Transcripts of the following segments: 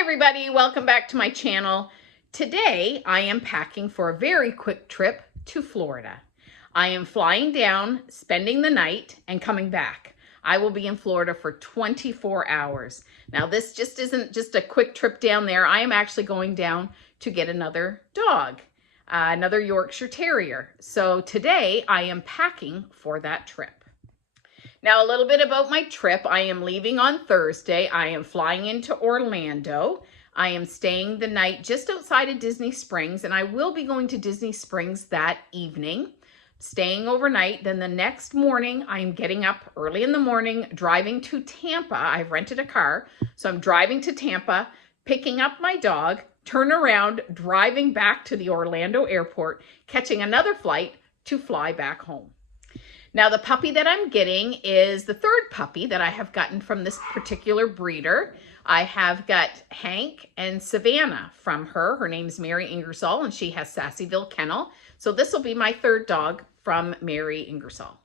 everybody, welcome back to my channel. Today I am packing for a very quick trip to Florida. I am flying down, spending the night, and coming back. I will be in Florida for 24 hours. Now this just isn't just a quick trip down there. I am actually going down to get another dog, another Yorkshire Terrier. So today I am packing for that trip. Now, a little bit about my trip. I am leaving on Thursday. I am flying into Orlando. I am staying the night just outside of Disney Springs, and I will be going to Disney Springs that evening, staying overnight. Then the next morning, I am getting up early in the morning, driving to Tampa. I've rented a car, so I'm driving to Tampa, picking up my dog, turn around, driving back to the Orlando airport, catching another flight to fly back home. Now, the puppy that I'm getting is the third puppy that I have gotten from this particular breeder. I have got Hank and Savannah from her. Her name's Mary Ingersoll, and she has Sassyville Kennel. So this will be my third dog from Mary Ingersoll.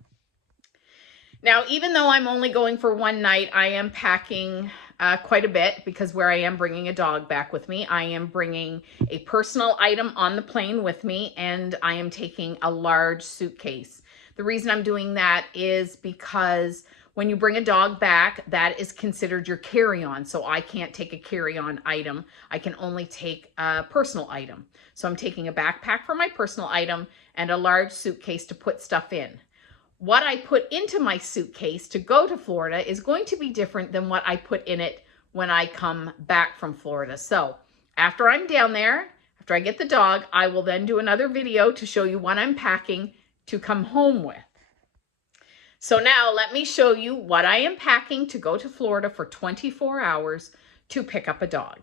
Now, even though I'm only going for one night, I am packing quite a bit because where I am bringing a dog back with me, I am bringing a personal item on the plane with me, and I am taking a large suitcase. The reason I'm doing that is because when you bring a dog back, that is considered your carry-on. So I can't take a carry-on item. I can only take a personal item. So I'm taking a backpack for my personal item and a large suitcase to put stuff in. What I put into my suitcase to go to Florida is going to be different than what I put in it when I come back from Florida. So after I'm down there, after I get the dog, I will then do another video to show you what I'm packing to come home with. So now let me show you what I am packing to go to Florida for 24 hours to pick up a dog.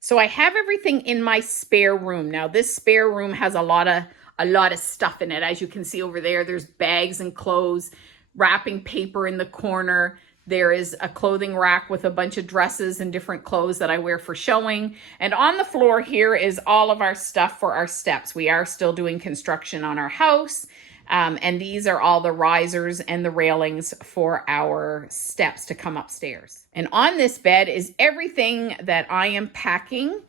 So I have everything in my spare room. Now this spare room has a lot of stuff in it. As you can see over there, there's bags and clothes, wrapping paper in the corner. There is a clothing rack with a bunch of dresses and different clothes that I wear for showing. And on the floor here is all of our stuff for our steps. We are still doing construction on our house. And these are all the risers and the railings for our steps to come upstairs. And on this bed is everything that I am packing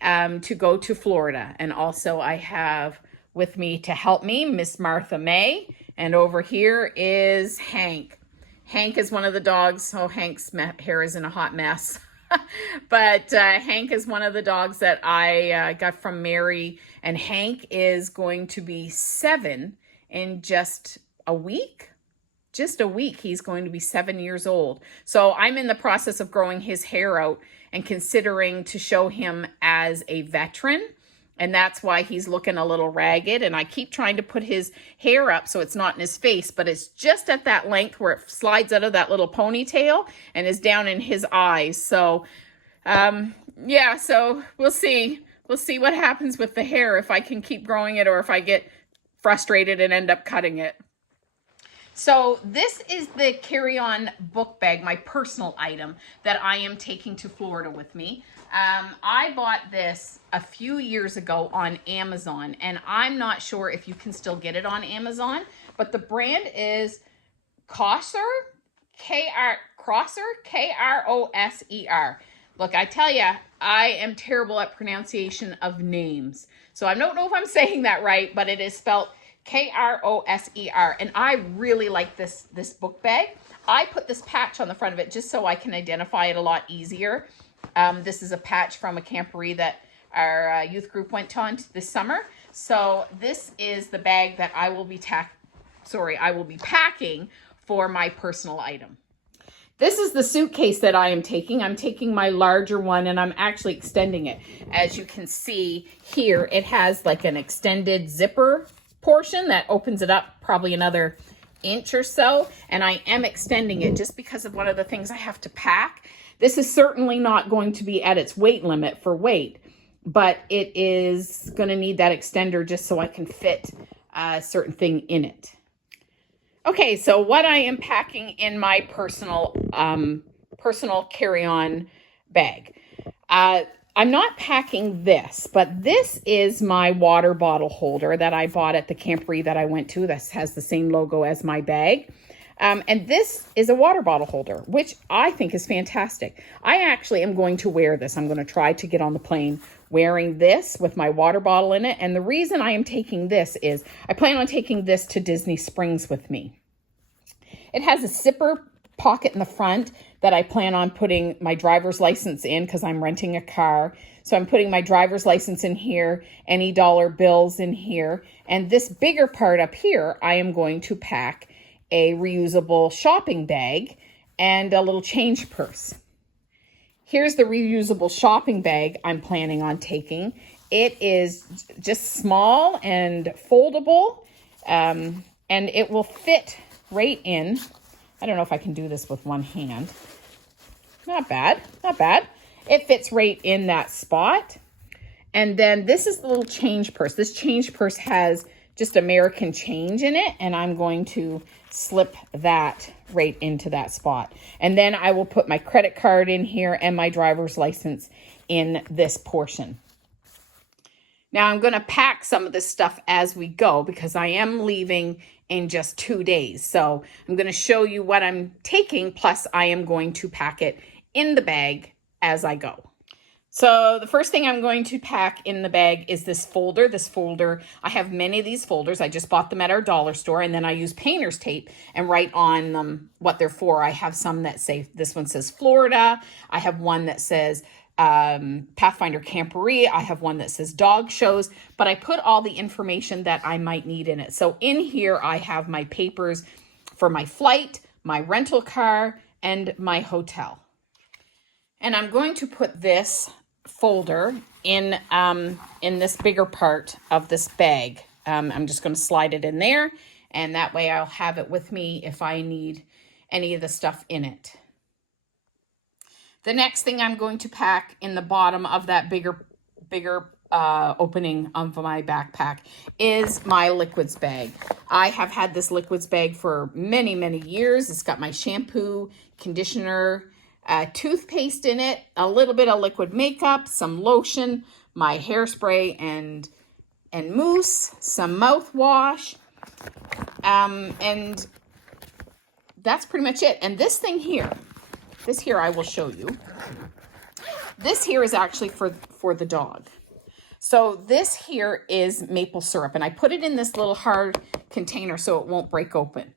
to go to Florida. And also I have with me to help me, Miss Martha May. And over here is Hank. Hank is one of the dogs. Oh, Hank's hair is in a hot mess. But Hank is one of the dogs that I got from Mary. And Hank is going to be 7 in just a week. Just a week, he's going to be 7 years old. So I'm in the process of growing his hair out and considering to show him as a veteran. And that's why he's looking a little ragged. And I keep trying to put his hair up so it's not in his face, but it's just at that length where it slides out of that little ponytail and is down in his eyes. So, yeah, so we'll see. We'll see what happens with the hair, if I can keep growing it or if I get frustrated and end up cutting it. So this is the carry-on book bag, my personal item that I am taking to Florida with me. I bought this a few years ago on Amazon, and I'm not sure if you can still get it on Amazon, but the brand is Crosser, K-R-O-S-E-R. Look, I tell you, I am terrible at pronunciation of names. So I don't know if I'm saying that right, but it is spelled K-R-O-S-E-R. And I really like this book bag. I put this patch on the front of it just so I can identify it a lot easier. This is a patch from a camporee that our youth group went on this summer. So this is the bag that I will be packing for my personal item. This is the suitcase that I am taking. I'm taking my larger one and I'm actually extending it. As you can see here, it has like an extended zipper portion that opens it up probably another inch or so. And I am extending it just because of one of the things I have to pack. This is certainly not going to be at its weight limit for weight, but it is going to need that extender just so I can fit a certain thing in it. Okay, so what I am packing in my personal carry-on bag. I'm not packing this, but this is my water bottle holder that I bought at the camporee that I went to. This has the same logo as my bag. And this is a water bottle holder, which I think is fantastic. I actually am going to wear this. I'm going to try to get on the plane wearing this with my water bottle in it. And the reason I am taking this is I plan on taking this to Disney Springs with me. It has a zipper pocket in the front that I plan on putting my driver's license in because I'm renting a car. So I'm putting my driver's license in here, any dollar bills in here. And this bigger part up here, I am going to pack a reusable shopping bag and a little change purse. Here's the reusable shopping bag I'm planning on taking. It is just small and foldable, and it will fit right in. I don't know if I can do this with one hand. Not bad, not bad. It fits right in that spot. And then this is the little change purse. This change purse has just American change in it, and I'm going to slip that right into that spot. And then I will put my credit card in here and my driver's license in this portion. Now I'm going to pack some of this stuff as we go because I am leaving in just 2 days. So I'm going to show you what I'm taking, plus I am going to pack it in the bag as I go. So the first thing I'm going to pack in the bag is this folder. This folder, I have many of these folders. I just bought them at our dollar store, and then I use painter's tape and write on them what they're for. I have some that say, this one says Florida. I have one that says Pathfinder Camporee. I have one that says dog shows, but I put all the information that I might need in it. So in here, I have my papers for my flight, my rental car, and my hotel. And I'm going to put this folder in this bigger part of this bag. I'm just going to slide it in there, and that way I'll have it with me if I need any of the stuff in it. The next thing I'm going to pack in the bottom of that bigger opening of my backpack is my liquids bag. I have had this liquids bag for many, many years. It's got my shampoo, conditioner, toothpaste in it, a little bit of liquid makeup, some lotion, my hairspray and mousse, some mouthwash, and that's pretty much it. And this thing here, I will show you. This here is actually for the dog. So this here is maple syrup, and I put it in this little hard container so it won't break open.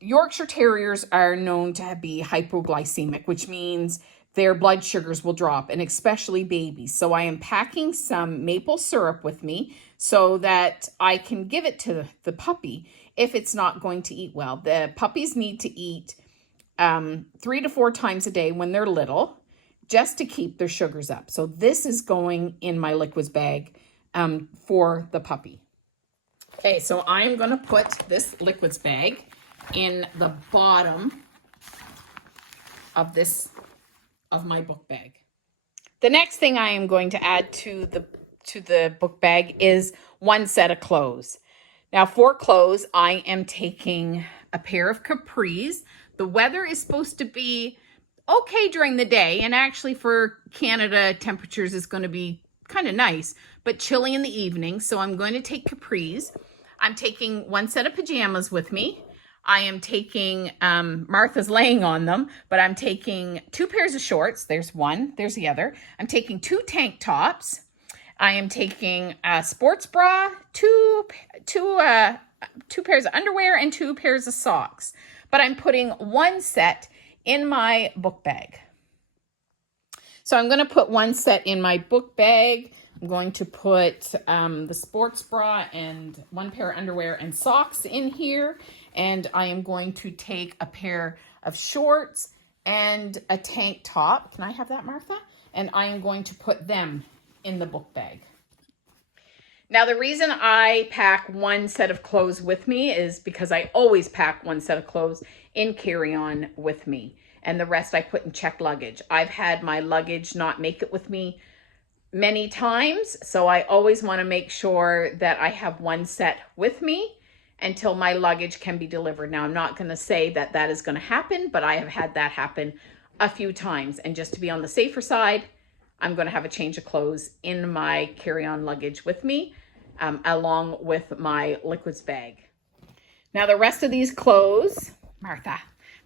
Yorkshire Terriers are known to be hypoglycemic, which means their blood sugars will drop, and especially babies. So I am packing some maple syrup with me so that I can give it to the puppy if it's not going to eat well. The puppies need to eat 3 to 4 times a day when they're little, just to keep their sugars up. So this is going in my liquids bag for the puppy. Okay, so I'm going to put this liquids bag in the bottom of my book bag. The next thing I am going to add to the book bag is one set of clothes. Now for clothes, I am taking a pair of capris. The weather is supposed to be okay during the day, and actually for Canada, temperatures is going to be kind of nice, but chilly in the evening. So I'm going to take capris. I'm taking one set of pajamas with me. I am taking, Martha's laying on them, but I'm taking 2 pairs of shorts. There's one, there's the other. I'm taking 2 tank tops. I am taking a sports bra, two pairs of underwear, and 2 pairs of socks. But I'm putting one set in my book bag. So I'm going to put one set in my book bag. I'm going to put the sports bra and 1 pair of underwear and socks in here. And I am going to take a pair of shorts and a tank top. Can I have that, Martha? And I am going to put them in the book bag. Now, the reason I pack one set of clothes with me is because I always pack one set of clothes in carry-on with me, and the rest I put in checked luggage. I've had my luggage not make it with me many times, so I always want to make sure that I have one set with me until my luggage can be delivered. Now, I'm not going to say that that is going to happen, but I have had that happen a few times, and just to be on the safer side, I'm going to have a change of clothes in my carry-on luggage with me, along with my liquids bag. Now, the rest of these clothes, Martha.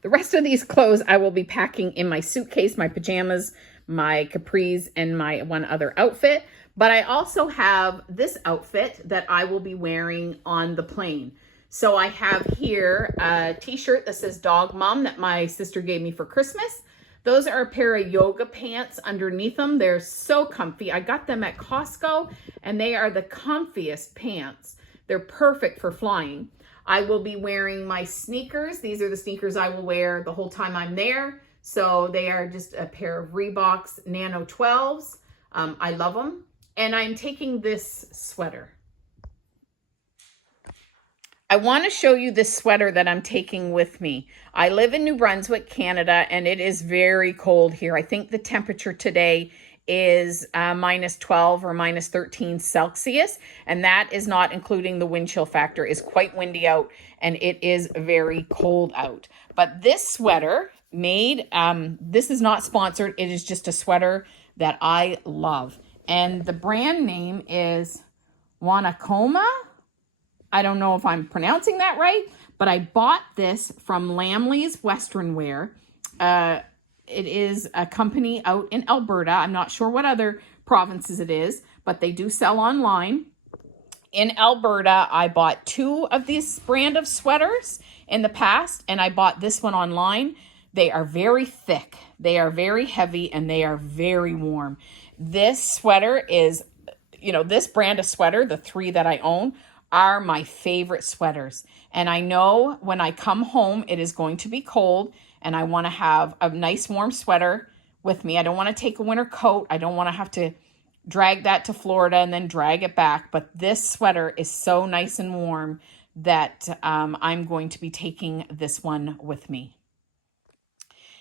The rest of these clothes I will be packing in my suitcase, my pajamas, my capris, and my one other outfit. But I also have this outfit that I will be wearing on the plane. So I have here a t-shirt that says Dog Mom that my sister gave me for Christmas. Those are a pair of yoga pants underneath them. They're so comfy. I got them at Costco and they are the comfiest pants. They're perfect for flying. I will be wearing my sneakers. These are the sneakers I will wear the whole time I'm there. So they are just a pair of Reebok Nano 12s. I love them. And I'm taking this sweater. I want to show you this sweater that I'm taking with me. I live in New Brunswick, Canada, and it is very cold here. I think the temperature today is minus 12 or minus 13 Celsius, and that is not including the wind chill factor. It's quite windy out, and it is very cold out. But this sweater made, this is not sponsored. It is just a sweater that I love. And the brand name is Wanakoma. I don't know if I'm pronouncing that right, but I bought this from Lamley's Western Wear. It is a company out in Alberta. I'm not sure what other provinces it is, but they do sell online. In Alberta, I bought 2 of these brand of sweaters in the past, and I bought this one online. They are very thick, they are very heavy, and they are very warm. This sweater is, this brand of sweater, the 3 that I own, are my favorite sweaters. And I know when I come home, it is going to be cold and I want to have a nice warm sweater with me. I don't want to take a winter coat. I don't want to have to drag that to Florida and then drag it back. But this sweater is so nice and warm that I'm going to be taking this one with me.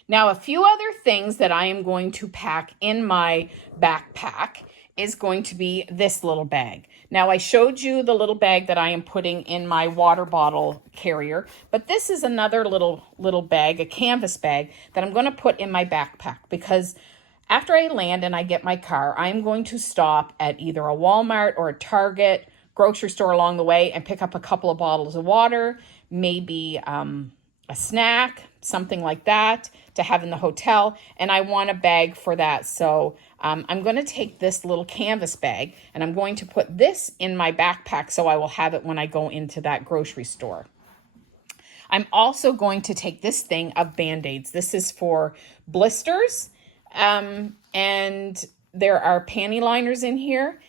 Now, a few other things that I am going to pack in my backpack is going to be this little bag. Now, I showed you the little bag that I am putting in my water bottle carrier, but this is another little bag, a canvas bag that I'm going to put in my backpack because after I land and I get my car, I'm going to stop at either a Walmart or a Target, grocery store along the way and pick up a couple of bottles of water, maybe a snack, something like that to have in the hotel. And I want a bag for that. So I'm going to take this little canvas bag and I'm going to put this in my backpack so I will have it when I go into that grocery store. I'm also going to take this thing of Band-Aids. This is for blisters. And there are panty liners in here,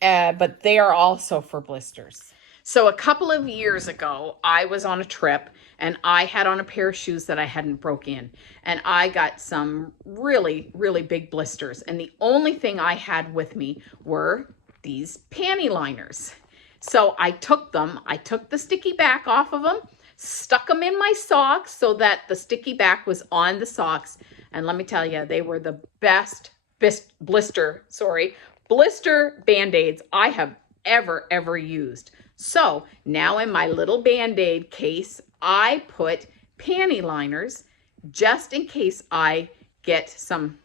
but they are also for blisters. So a couple of years ago, I was on a trip and I had on a pair of shoes that I hadn't broke in. And I got some really, really big blisters. And the only thing I had with me were these panty liners. So I took them, I took the sticky back off of them, stuck them in my socks so that the sticky back was on the socks. And let me tell you, they were the best blister Band-Aids I have ever used. So now in my little Band-Aid case, I put panty liners just in case I get some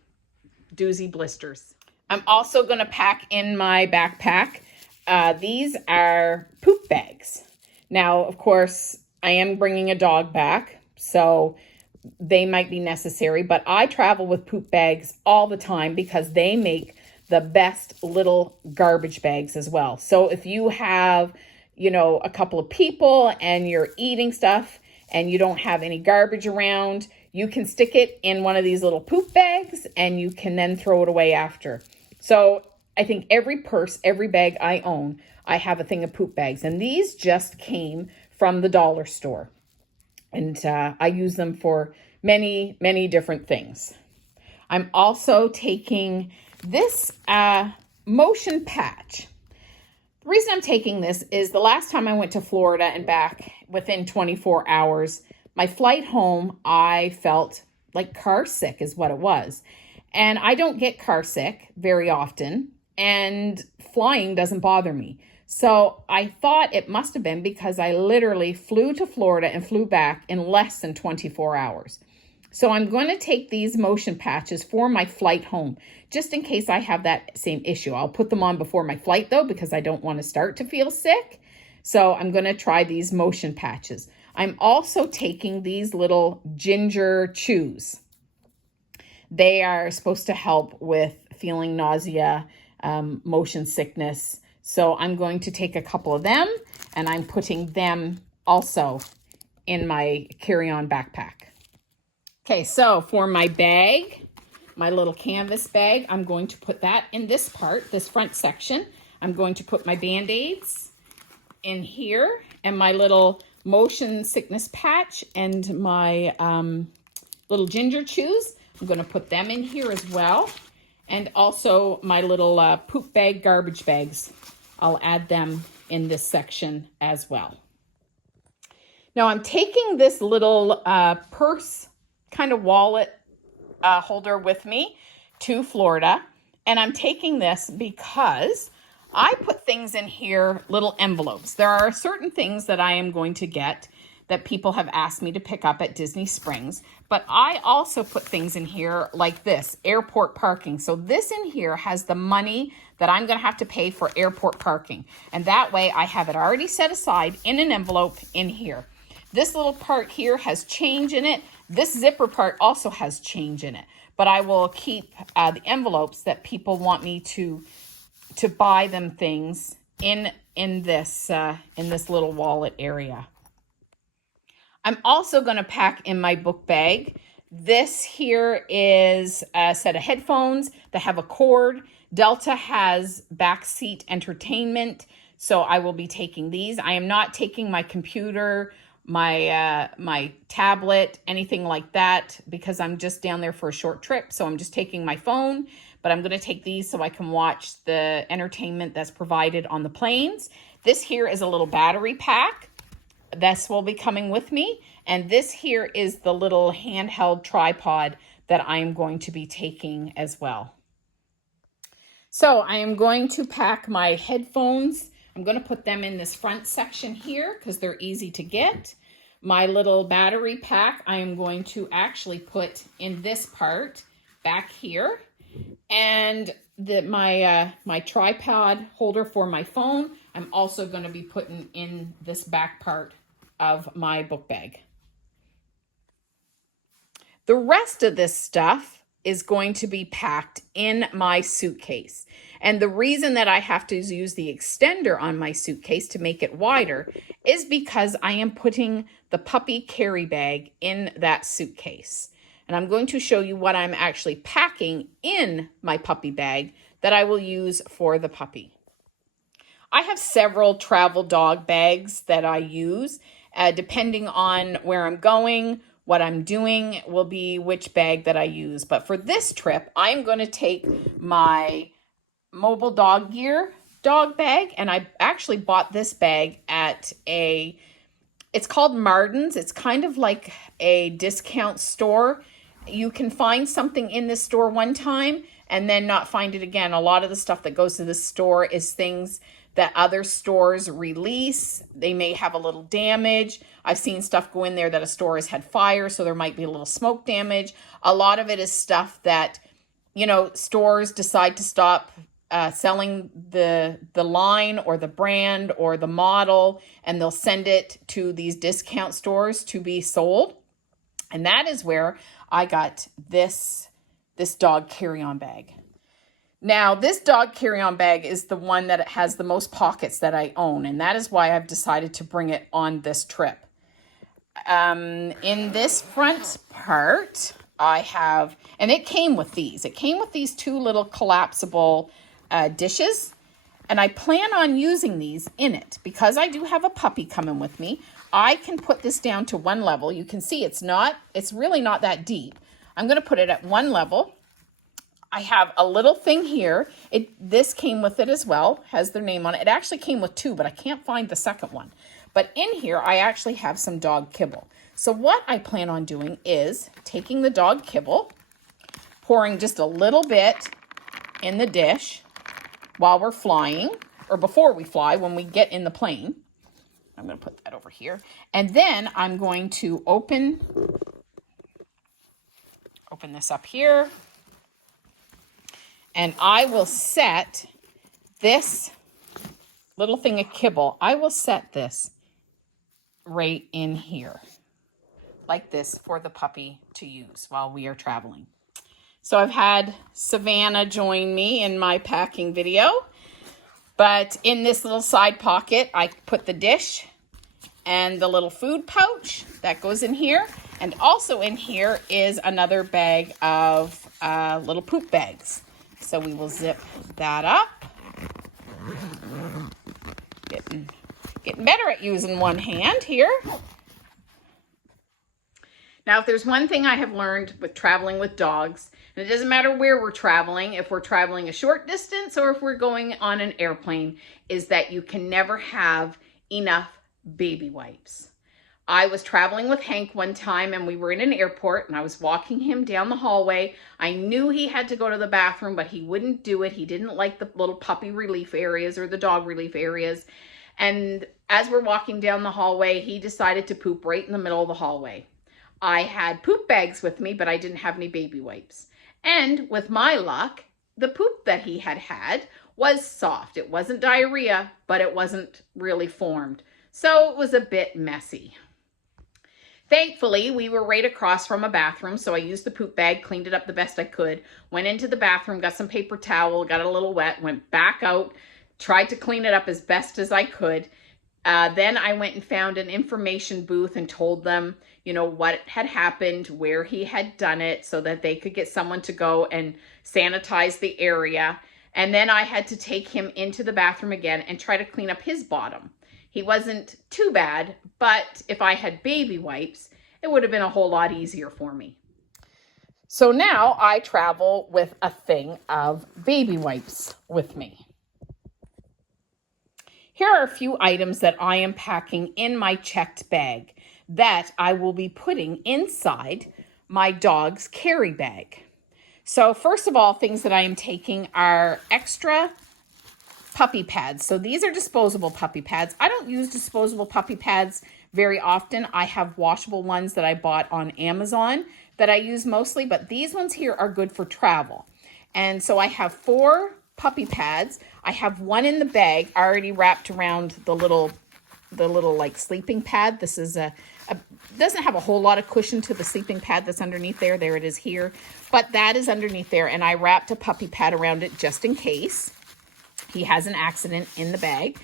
doozy blisters. I'm also going to pack in my backpack. These are poop bags. Now, of course, I am bringing a dog back, so they might be necessary, but I travel with poop bags all the time because they make the best little garbage bags as well. So if you have, a couple of people and you're eating stuff and you don't have any garbage around, you can stick it in one of these little poop bags and you can then throw it away after. So I think every purse, every bag I own, I have a thing of poop bags. And these just came from the dollar store. And I use them for many, many different things. I'm also taking this motion patch. The reason I'm taking this is the last time I went to Florida and back within 24 hours, my flight home, I felt like car sick is what it was. And I don't get car sick very often, and flying doesn't bother me. So I thought it must have been because I literally flew to Florida and flew back in less than 24 hours. So I'm going to take these motion patches for my flight home, just in case I have that same issue. I'll put them on before my flight though, because I don't want to start to feel sick. So I'm going to try these motion patches. I'm also taking these little ginger chews. They are supposed to help with feeling nausea, motion sickness. So I'm going to take a couple of them, and I'm putting them also in my carry-on backpack. Okay, so for my bag, my little canvas bag, I'm going to put that in this part, this front section. I'm going to put my Band-Aids in here, and my little motion sickness patch, and my little ginger chews. I'm going to put them in here as well. And also my little poop bag, garbage bags. I'll add them in this section as well. Now I'm taking this little purse kind of wallet holder with me to Florida. And I'm taking this because I put things in here, little envelopes. There are certain things that I am going to get that people have asked me to pick up at Disney Springs. But I also put things in here like this, airport parking. So this in here has the money that I'm going to have to pay for airport parking. And that way I have it already set aside in an envelope in here. This little part here has change in it. This zipper part also has change in it. But I will keep the envelopes that people want me to buy them things in this little wallet area. I'm also going to pack in my book bag. This here is a set of headphones that have a cord. Delta has backseat entertainment, so I will be taking these. I am not taking my computer, my tablet, anything like that, because I'm just down there for a short trip. So I'm just taking my phone, but I'm going to take these so I can watch the entertainment that's provided on the planes. This here is a little battery pack. This will be coming with me. And this here is the little handheld tripod that I am going to be taking as well. So I am going to pack my headphones. I'm going to put them in this front section here because they're easy to get. My little battery pack I am going to actually put in this part back here. And my tripod holder for my phone, I'm also going to be putting in this back part of my book bag. The rest of this stuff is going to be packed in my suitcase. And the reason that I have to use the extender on my suitcase to make it wider is because I am putting the puppy carry bag in that suitcase. And I'm going to show you what I'm actually packing in my puppy bag that I will use for the puppy. I have several travel dog bags that I use. Depending on where I'm going, what I'm doing will be which bag that I use. But for this trip, I'm going to take my mobile dog gear dog bag. And I actually bought this bag at it's called Martin's. It's kind of like a discount store. You can find something in this store one time and then not find it again. A lot of the stuff that goes to this store is things that other stores release. They may have a little damage. I've seen stuff go in there that a store has had fire, so there might be a little smoke damage. A lot of it is stuff that, stores decide to stop selling the line or the brand or the model, and they'll send it to these discount stores to be sold. And that is where I got this dog carry-on bag. Now, this dog carry-on bag is the one that has the most pockets that I own, and that is why I've decided to bring it on this trip. In this front part, I have, and it came with these. It came with these two little collapsible dishes, and I plan on using these in it because I do have a puppy coming with me. I can put this down to one level. You can see it's really not that deep. I'm going to put it at one level. I have a little thing here. This came with it as well, has their name on it. It actually came with two, but I can't find the second one. But in here, I actually have some dog kibble. So what I plan on doing is taking the dog kibble, pouring just a little bit in the dish while we're flying, or before we fly, when we get in the plane. I'm going to put that over here. And then I'm going to open this up here. And I will set this little thing of kibble, I will set this right in here, like this, for the puppy to use while we are traveling. So I've had Savannah join me in my packing video, but in this little side pocket, I put the dish and the little food pouch that goes in here. And also in here is another bag of little poop bags. So we will zip that up. Getting better at using one hand here. Now, if there's one thing I have learned with traveling with dogs, and it doesn't matter where we're traveling, if we're traveling a short distance or if we're going on an airplane, is that you can never have enough baby wipes. I was traveling with Hank one time and we were in an airport and I was walking him down the hallway. I knew he had to go to the bathroom, but he wouldn't do it. He didn't like the little puppy relief areas or the dog relief areas. And as we're walking down the hallway, he decided to poop right in the middle of the hallway. I had poop bags with me, but I didn't have any baby wipes. And with my luck, the poop that he had was soft. It wasn't diarrhea, but it wasn't really formed. So it was a bit messy. Thankfully, we were right across from a bathroom, so I used the poop bag, cleaned it up the best I could, went into the bathroom, got some paper towel, got it a little wet, went back out, tried to clean it up as best as I could. Then I went and found an information booth and told them, what had happened, where he had done it, so that they could get someone to go and sanitize the area. And then I had to take him into the bathroom again and try to clean up his bottom. He wasn't too bad, but if I had baby wipes, it would have been a whole lot easier for me. So now I travel with a thing of baby wipes with me. Here are a few items that I am packing in my checked bag that I will be putting inside my dog's carry bag. So first of all, things that I am taking are extra puppy pads. So these are disposable puppy pads. I don't use disposable puppy pads very often. I have washable ones that I bought on Amazon that I use mostly, but these ones here are good for travel. And so I have 4 puppy pads. I have one in the bag already wrapped around the little like sleeping pad. This is doesn't have a whole lot of cushion to the sleeping pad that's underneath there. There it is here, but that is underneath there, and I wrapped a puppy pad around it just in case he has an accident in the bag.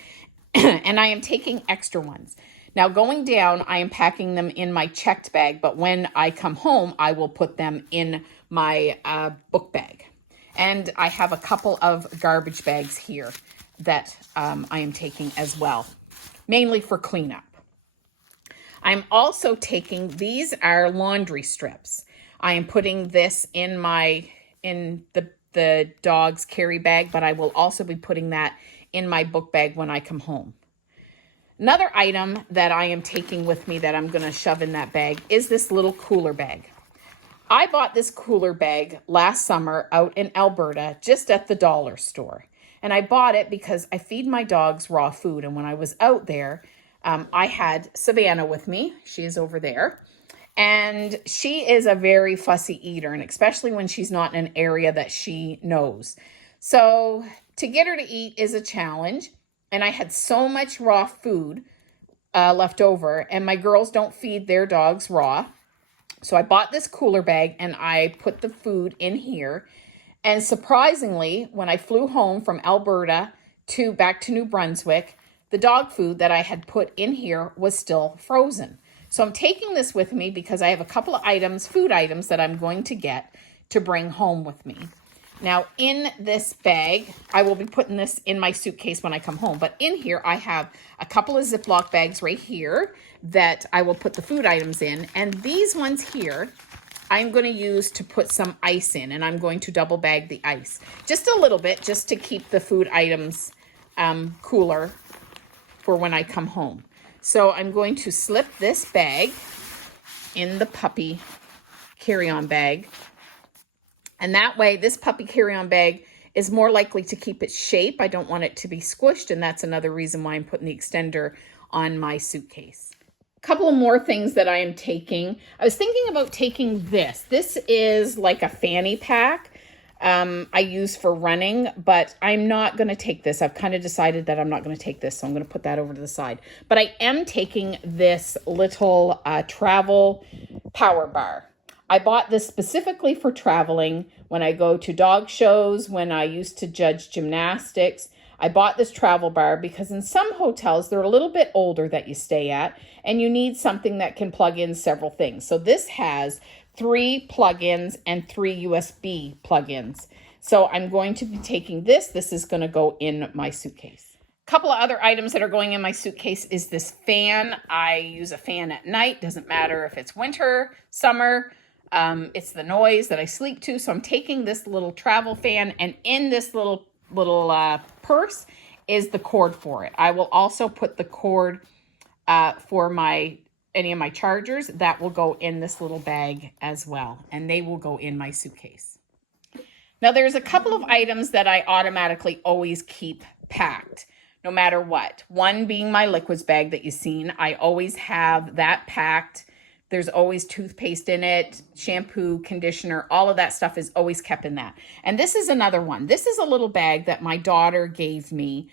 And I am taking extra ones. Now going down, I am packing them in my checked bag, but when I come home, I will put them in my book bag. And I have a couple of garbage bags here that I am taking as well, mainly for cleanup. I'm also taking, these are laundry strips. I am putting this in the dog's carry bag, but I will also be putting that in my book bag when I come home. Another item that I am taking with me that I'm going to shove in that bag is this little cooler bag. I bought this cooler bag last summer out in Alberta, just at the dollar store. And I bought it because I feed my dogs raw food. And when I was out there, I had Savannah with me. She is over there. And she is a very fussy eater, and especially when she's not in an area that she knows. So to get her to eat is a challenge. And I had so much raw food left over, and my girls don't feed their dogs raw. So I bought this cooler bag and I put the food in here. And surprisingly, when I flew home from Alberta back to New Brunswick, the dog food that I had put in here was still frozen. So I'm taking this with me because I have a couple of food items that I'm going to get to bring home with me. Now in this bag, I will be putting this in my suitcase when I come home, but in here I have a couple of Ziploc bags right here that I will put the food items in. And these ones here, I'm going to use to put some ice in, and I'm going to double bag the ice. Just a little bit, just to keep the food items cooler for when I come home. So I'm going to slip this bag in the puppy carry-on bag. And that way, this puppy carry-on bag is more likely to keep its shape. I don't want it to be squished, and that's another reason why I'm putting the extender on my suitcase. A couple of more things that I am taking. I was thinking about taking this. This is like a fanny pack. I use for running, but I'm not going to take this. I've kind of decided that I'm not going to take this, so I'm going to put that over to the side. But I am taking this little travel power bar. I bought this specifically for traveling when I go to dog shows, when I used to judge gymnastics. I bought this travel bar because in some hotels, they're a little bit older that you stay at, and you need something that can plug in several things. So this has 3 plugins and 3 USB plugins. So I'm going to be taking this. This is going to go in my suitcase. A couple of other items that are going in my suitcase is this fan. I use a fan at night. Doesn't matter if it's winter, summer. It's the noise that I sleep to. So I'm taking this little travel fan, and in this little purse is the cord for it. I will also put the cord for any of my chargers. That will go in this little bag as well, and they will go in my suitcase. Now there's a couple of items that I automatically always keep packed, no matter what. One being my liquids bag that you've seen. I always have that packed. There's always toothpaste in it, shampoo, conditioner, all of that stuff is always kept in that. And this is another one. This is a little bag that my daughter gave me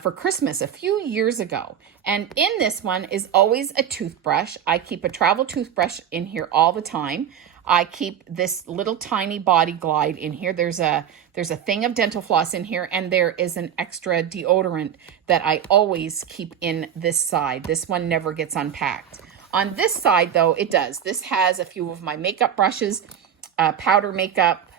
for Christmas a few years ago. And in this one is always a toothbrush. I keep a travel toothbrush in here all the time. I keep this little tiny body glide in here. There's a thing of dental floss in here, and there is an extra deodorant that I always keep in this side. This one never gets unpacked. On this side, though, it does. This has a few of my makeup brushes, powder makeup,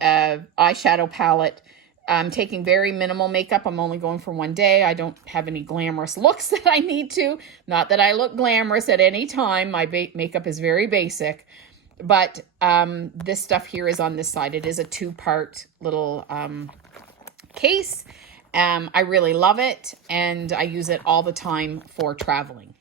eyeshadow palette. I'm taking very minimal makeup. I'm only going for one day. I don't have any glamorous looks that I need to. Not that I look glamorous at any time. My makeup is very basic. But this stuff here is on this side. It is a 2-part little case. I really love it, and I use it all the time for traveling.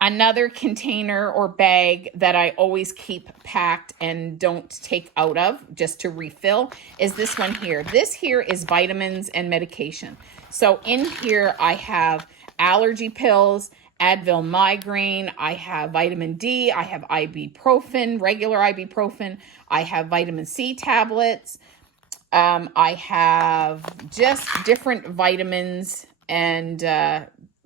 Another container or bag that I always keep packed and don't take out of just to refill is this one here. This here is vitamins and medication. So in here I have allergy pills, Advil migraine, I have vitamin D, I have ibuprofen, regular ibuprofen, I have vitamin C tablets, I have just different vitamins and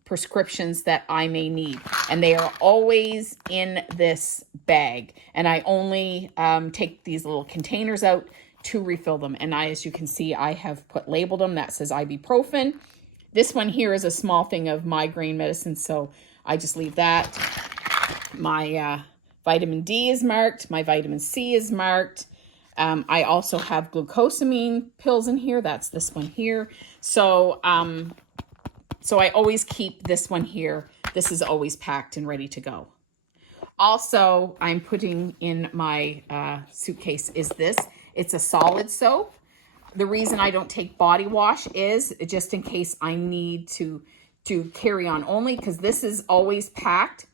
prescriptions that I may need, and they are always in this bag, and I only take these little containers out to refill them. And as you can see, I have labeled them. That says ibuprofen. This one here is a small thing of migraine medicine, so I just leave that. My vitamin D is marked, my vitamin C is marked. I also have glucosamine pills in here. That's this one here. So I always keep this one here. This is always packed and ready to go. Also, I'm putting in my suitcase is this. It's a solid soap. The reason I don't take body wash is just in case I need to carry on only, because this is always packed.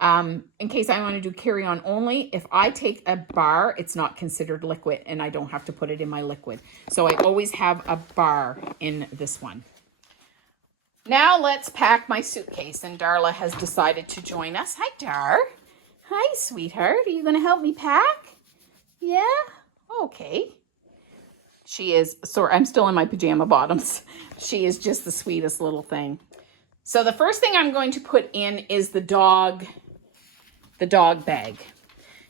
In case I want to do carry on only, if I take a bar, it's not considered liquid and I don't have to put it in my liquid. So I always have a bar in this one. Now let's pack my suitcase, and Darla has decided to join us. Hi, Dar. Hi, sweetheart. Are you going to help me pack? Yeah? Okay. She is, sorry, I'm still in my pajama bottoms. She is just the sweetest little thing. So the first thing I'm going to put in is the dog bag.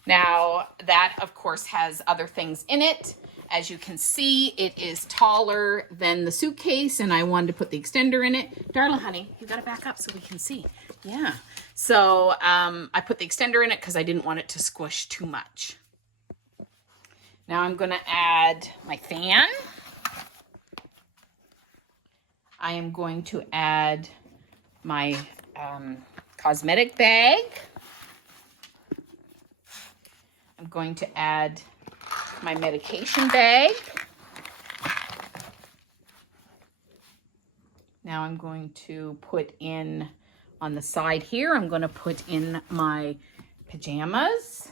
Now, that, of course, has other things in it. As you can see, it is taller than the suitcase, and I wanted to put the extender in it. Darla, honey, you got to back up so we can see. Yeah. So I put the extender in it because I didn't want it to squish too much. Now I'm going to add my fan. I am going to add my cosmetic bag. I'm going to add my medication bag. Now I'm going to put in on the side here, I'm going to put in my pajamas.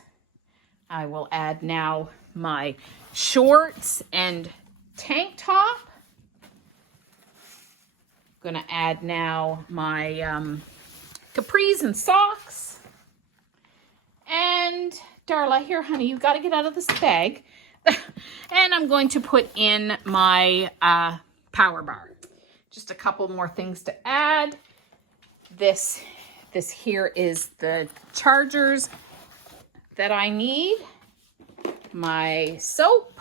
I will add now my shorts and tank top. I'm going to add now my capris and socks. And Darla, here, honey, you got to get out of this bag. And I'm going to put in my power bar. Just a couple more things to add. This here is the chargers that I need. My soap,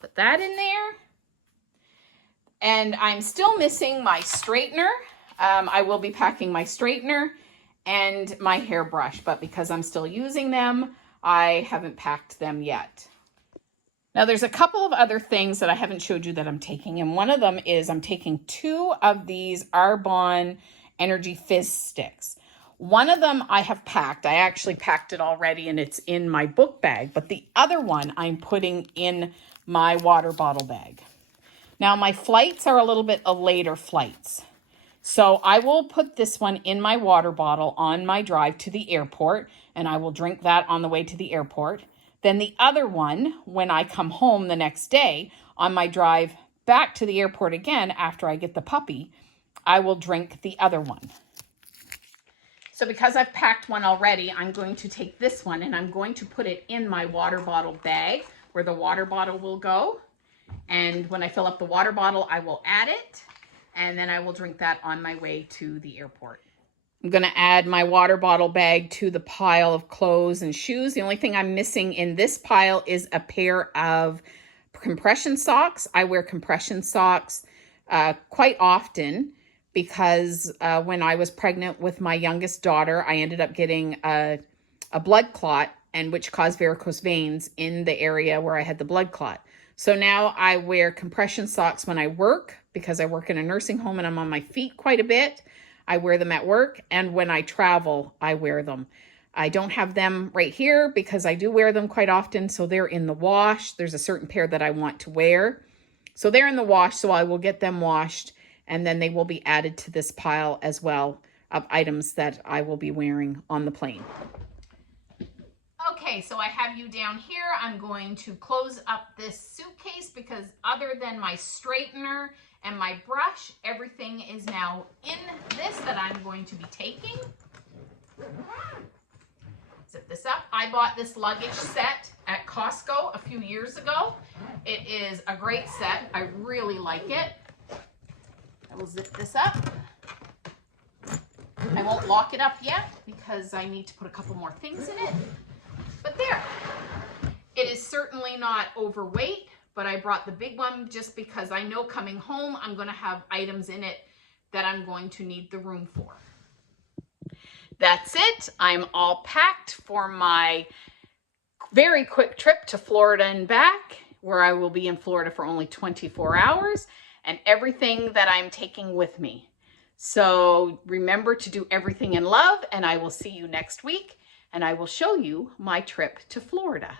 put that in there. And I'm still missing my straightener. I will be packing my straightener and my hairbrush, but because I'm still using them, I haven't packed them yet. Now there's a couple of other things that I haven't showed you that I'm taking, and one of them is I'm taking 2 of these Arbonne Energy Fizz sticks. One of them I have packed. I actually packed it already and it's in my book bag, but the other one I'm putting in my water bottle bag. Now my flights are a little bit later flights. So I will put this one in my water bottle on my drive to the airport, and I will drink that on the way to the airport. Then the other one, when I come home the next day on my drive back to the airport again after I get the puppy, I will drink the other one. So because I've packed one already, I'm going to take this one and I'm going to put it in my water bottle bag where the water bottle will go. And when I fill up the water bottle, I will add it, and then I will drink that on my way to the airport. I'm going to add my water bottle bag to the pile of clothes and shoes. The only thing I'm missing in this pile is a pair of compression socks. I wear compression socks quite often because when I was pregnant with my youngest daughter, I ended up getting a blood clot, and which caused varicose veins in the area where I had the blood clot. So now I wear compression socks when I work because I work in a nursing home and I'm on my feet quite a bit. I wear them at work, and when I travel, I wear them. I don't have them right here because I do wear them quite often, so they're in the wash. There's a certain pair that I want to wear. So they're in the wash, so I will get them washed, and then they will be added to this pile as well of items that I will be wearing on the plane. Okay, so I have you down here. I'm going to close up this suitcase because other than my straightener and my brush, everything is now in this that I'm going to be taking. Zip this up. I bought this luggage set at Costco a few years ago. It is a great set. I really like it. I will zip this up. I won't lock it up yet because I need to put a couple more things in it. But there, it is certainly not overweight, but I brought the big one just because I know coming home I'm going to have items in it that I'm going to need the room for. That's it. I'm all packed for my very quick trip to Florida and back, where I will be in Florida for only 24 hours, and everything that I'm taking with me. So remember to do everything in love, and I will see you next week. And I will show you my trip to Florida.